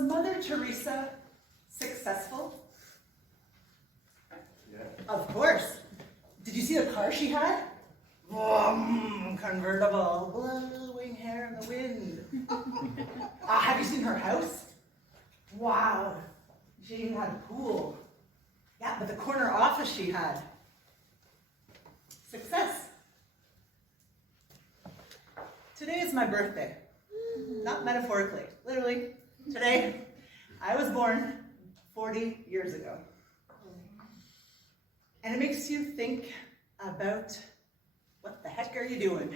Was Mother Teresa successful? Yeah. Of course. Did you see the car she had? Vroom, convertible, blowing hair in the wind. Have you seen her house? Wow. She even had a pool. Yeah, but the corner office she had. Success. Today is my birthday. Not metaphorically, literally. Today, I was born 40 years ago. And it makes you think about what the heck are you doing?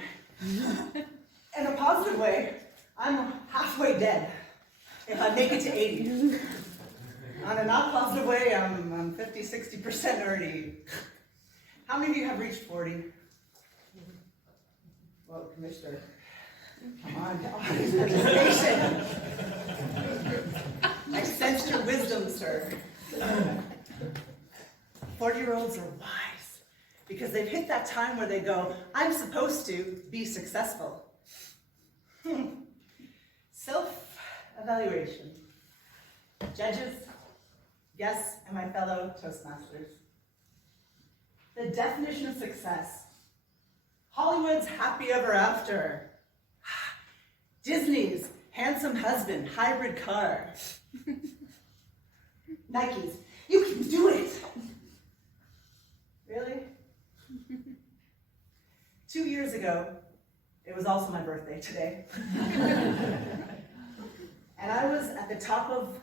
In a positive way, I'm halfway dead if I make it to 80. On a not positive way, I'm 50, 60% already. How many of you have reached 40? Well, Commissioner, come on, audience participation. I sensed your wisdom, sir. 40-year-olds are wise because they've hit that time where they go, I'm supposed to be successful. Self-evaluation. Judges, guests, and my fellow Toastmasters. The definition of success. Hollywood's happy ever after. Disney's handsome husband, hybrid car. Nike's, you can do it. Really? 2 years ago, it was also my birthday today. And I was at the top of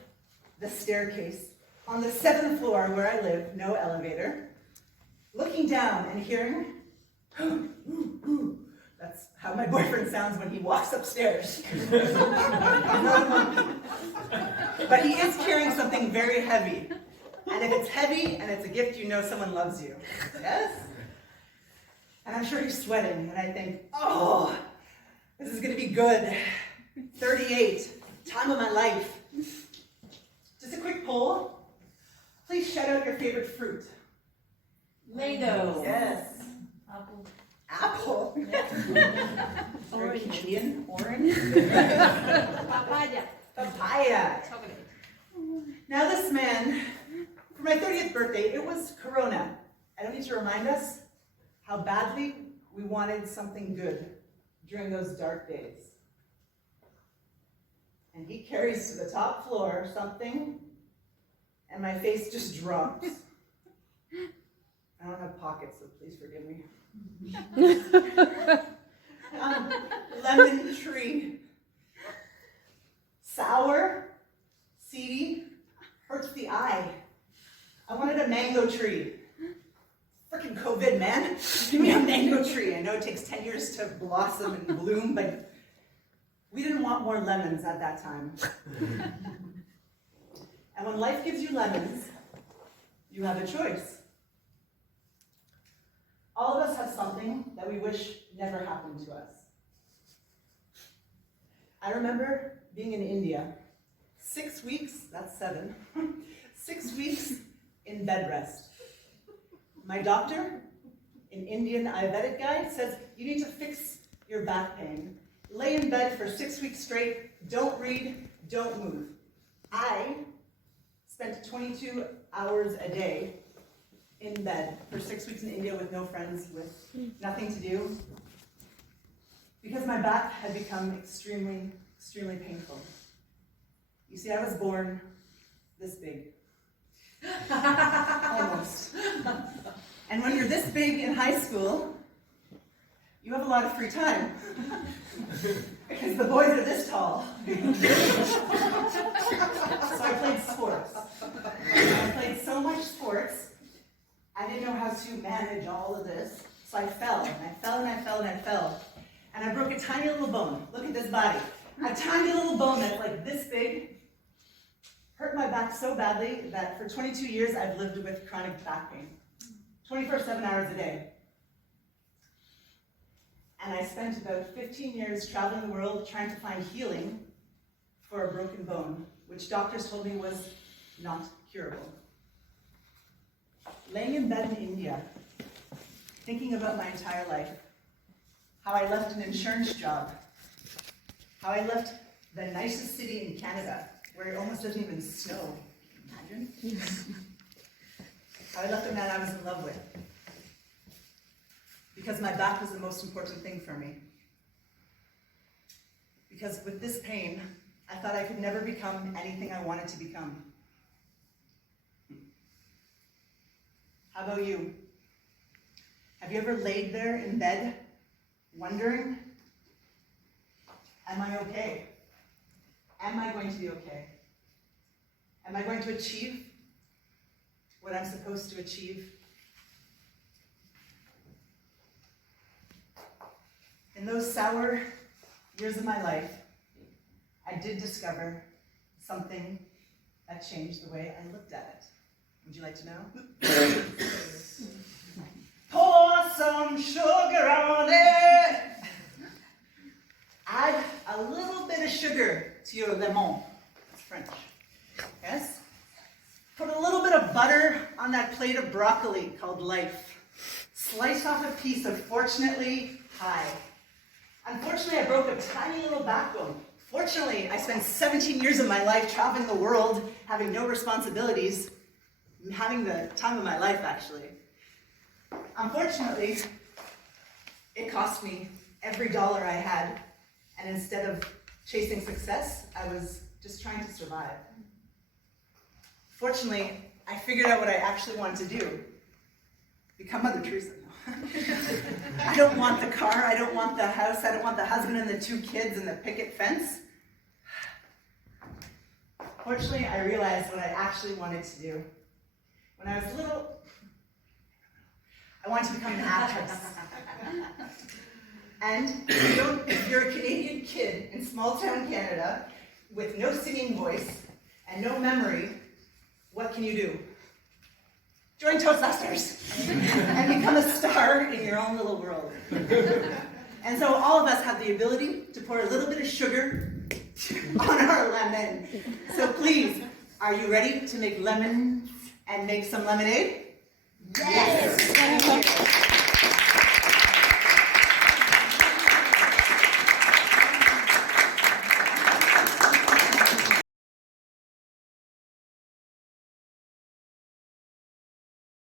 the staircase on the 7th floor where I live, no elevator, looking down and hearing, that's how my boyfriend sounds when he walks upstairs. But he is carrying something very heavy. And if it's heavy and it's a gift, you know someone loves you. Yes? And I'm sure he's sweating, and I think, oh, this is going to be good. 38, time of my life. Just a quick poll. Please shout out your favorite fruit. Mango. Yes. Apple. Apple? Orange. Canadian? Orange? Papaya. Papaya. Chocolate. Now this man, for my 30th birthday, it was Corona. I don't need to remind us how badly we wanted something good during those dark days. And he carries to the top floor something, and my face just drops. I don't have pockets, so please forgive me. Lemon tree. Sour, seedy, hurts the eye. I wanted a mango tree. Freaking COVID, man. Give me a mango tree. I know it takes 10 years to blossom and bloom, but we didn't want more lemons at that time. And when life gives you lemons, you have a choice. All of us have something that we wish never happened to us. I remember being in India, 6 weeks, that's 7, 6 weeks in bed rest. My doctor, an Indian Ayurvedic guy, says you need to fix your back pain. Lay in bed for 6 weeks straight, don't read, don't move. I spent 22 hours a day in bed for 6 weeks in India with no friends, with nothing to do, because my back had become extremely, extremely painful. You see, I was born this big. Almost. And when you're this big in high school, you have a lot of free time. Because the boys are this tall. So I played sports. I played so much sports, I didn't know how to manage all of this. So I fell, and I fell, and I fell, and I fell. And I broke a tiny little bone. Look at this body. A tiny little bone that's like this big. Hurt my back so badly that for 22 years I've lived with chronic back pain. 24/7 hours a day. And I spent about 15 years traveling the world trying to find healing for a broken bone, which doctors told me was not curable. Laying in bed in India, thinking about my entire life, how I left an insurance job, how I left the nicest city in Canada where it almost doesn't even snow. Imagine. I left a man I was in love with. Because my back was the most important thing for me. Because with this pain, I thought I could never become anything I wanted to become. How about you? Have you ever laid there in bed, wondering, am I okay? Am I going to be okay? Am I going to achieve what I'm supposed to achieve? In those sour years of my life, I did discover something that changed the way I looked at it. Would you like to know? Pour some sugar on it. Add a little bit of sugar to your lemon. It's French. Yes? Put a little bit of butter on that plate of broccoli called life. Slice off a piece of fortunately high. Unfortunately, I broke a tiny little backbone. Fortunately, I spent 17 years of my life traveling the world, having no responsibilities, having the time of my life, actually. Unfortunately, it cost me every dollar I had, and instead of chasing success, I was just trying to survive. Fortunately, I figured out what I actually wanted to do. Become Mother Teresa. I don't want the car, I don't want the house, I don't want the husband and the 2 kids and the picket fence. Fortunately, I realized what I actually wanted to do. When I was little, I wanted to become an actress. And if you're a Canadian kid in small town Canada with no singing voice and no memory, what can you do? Join Toastmasters and become a star in your own little world. And so all of us have the ability to pour a little bit of sugar on our lemon. So please, are you ready to make lemons and make some lemonade? Yes. Thank you.